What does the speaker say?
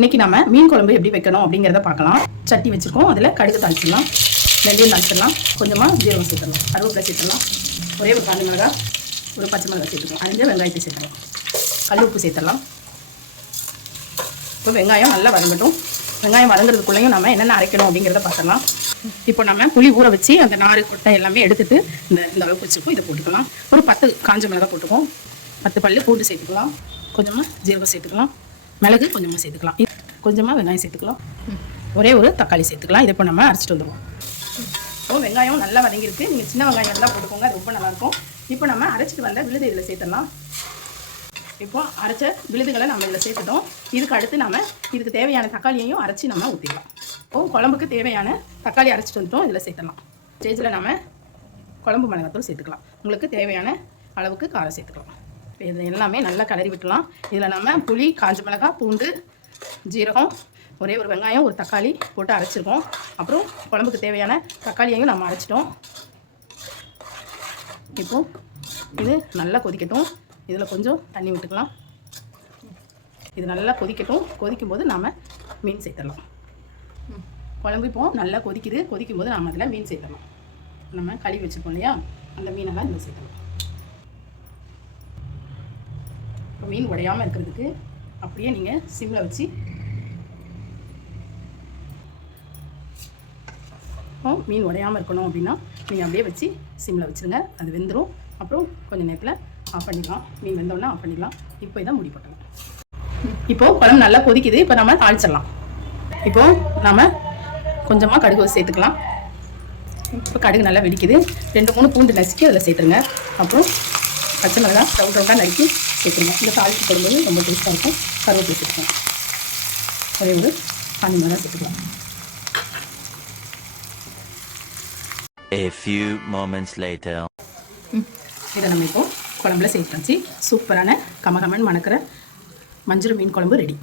இன்னைக்கு நம்ம மீன் குழம்பு எப்படி வைக்கணும் அப்படிங்கிறத பார்க்கலாம். சட்டி வச்சுருக்கோம். அதில் கடுகு தாளிச்சிடலாம். வெந்தயம் தாளிச்சிடலாம். கொஞ்சமாக ஜீரகம் சேர்த்துடலாம். கருவேப்பிலை சேர்த்துடலாம். ஒரே ஒரு காஞ்ச மிளகா ஒரு பச்சை மிளகா சேர்த்துக்கலாம். அரிஞ்ச வெங்காயத்தை சேர்த்துடலாம் கல் உப்பு சேர்த்துடலாம். இப்போ வெங்காயம் நல்லா வதங்கட்டும். வெங்காயம் வதங்குறதுக்குள்ளேயும் நம்ம என்னென்ன அரைக்கணும் அப்படிங்கிறத பார்த்துடலாம். இப்போ நம்ம புளி ஊற வச்சு அந்த நாறு கொட்டை எல்லாமே எடுத்துட்டு இந்த இந்த அளவுக்கு வச்சுருக்கோம். இதை போட்டுக்கலாம். ஒரு பத்து காஞ்ச மிளகா போட்டுக்கோம். பத்து பல்லு பூண்டு சேர்த்துக்கலாம். கொஞ்சமாக ஜீரகம் சேர்த்துக்கலாம். மிளகு கொஞ்சமாக சேர்த்துக்கலாம். கொஞ்சமாக வெங்காயம் சேர்த்துக்கலாம். ஒரே ஒரு தக்காளி சேர்த்துக்கலாம். இதை இப்போ நம்ம அரைச்சிட்டு வந்துடுவோம் இப்போ வெங்காயம் நல்லா வதங்கியிருக்கு. நீங்கள் சின்ன வெங்காயம் நல்லா போட்டுக்கோங்க. அது ரொம்ப நல்லாயிருக்கும். இப்போ நம்ம அரைச்சிட்டு வந்த விழுது இதில் சேர்த்துடலாம். இப்போ அரைச்ச விழுதுகளை நம்ம இதில் சேர்த்துட்டோம். இதுக்கு அடுத்து நம்ம இதுக்கு தேவையான தக்காளியையும் அரைச்சி நம்ம ஊற்றிக்கலாம் இப்போ குழம்புக்கு தேவையான தக்காளி அரைச்சிட்டு வந்துட்டோம். இதில் சேர்த்துடலாம். ஸ்டேஜில் நம்ம குழம்பு மிளகாத்தூள் சேர்த்துக்கலாம். உங்களுக்கு தேவையான அளவுக்கு காரம் சேர்த்துக்கலாம். இது எல்லாமே நல்லா கிளறி விட்டுலாம். இதில் நம்ம புளி காஞ்ச மிளகாய் பூண்டு ஜீரகம் ஒரே ஒரு வெங்காயம் ஒரு தக்காளி போட்டு அரைச்சிருக்கோம். அப்புறம் குழம்புக்கு தேவையான தக்காளியையும் நம்ம அரைச்சிட்டோம். இப்போ இது நல்லா கொதிக்கட்டும். இதில் கொஞ்சம் தண்ணி விட்டுக்கலாம். இது நல்லா கொதிக்கட்டும். கொதிக்கும் போது நாம் மீன் சேர்த்துடலாம். குழம்பு இப்போ நல்லா கொதிக்குது. கொதிக்கும் போது நாம் அதில் மீன் சேர்த்துடலாம். நம்ம கழுவி வச்சுருக்கோம் இல்லையா? அந்த மீனெல்லாம் இதில் சேர்த்துடலாம் இப்போ மீன் உடையாமல் இருக்கிறதுக்கு அப்படியே நீங்கள் சிம்மில் வச்சு மீன் உடையாமல் இருக்கணும் அப்படின்னா நீங்கள் அப்படியே வச்சு சிம்மில் வச்சுருங்க. அது வெந்துடும் அப்புறம் கொஞ்சம் நேரத்தில் ஆஃப் பண்ணிடலாம். மீன் வெந்தோடனே ஆஃப் பண்ணிடலாம். இப்போ இதை முடி போட்டலாம். இப்போது குழம்பு நல்லா கொதிக்குது. இப்போ நம்ம தாளிச்சிடலாம். இப்போது நாம் கொஞ்சமாக கடுகு சேர்த்துக்கலாம். இப்போ கடுகு நல்லா வெடிக்குது. ரெண்டு மூணு பூண்டு நசுக்கி அதில் சேர்த்துருங்க. அப்புறம் பச்சை மிளகாய் ரவுண்ட் ரவுண்டாக நறுக்கி சேர்த்துருங்க இந்த தாளிச்சு போடும்போது ரொம்ப டேஸ்ட்டாக இருக்கும். கருவேப்பிலை சேர்த்துக்கலாம். ஒரே ஒரு காஞ்சி மிளகாய் சேர்த்துக்கலாம். A few moments later. இதை நம்ம இப்போ குழம்புல சேர்த்து வச்சு சூப்பரான கமகமன் மணக்கிற மஞ்சள் மீன் குழம்பு ரெடி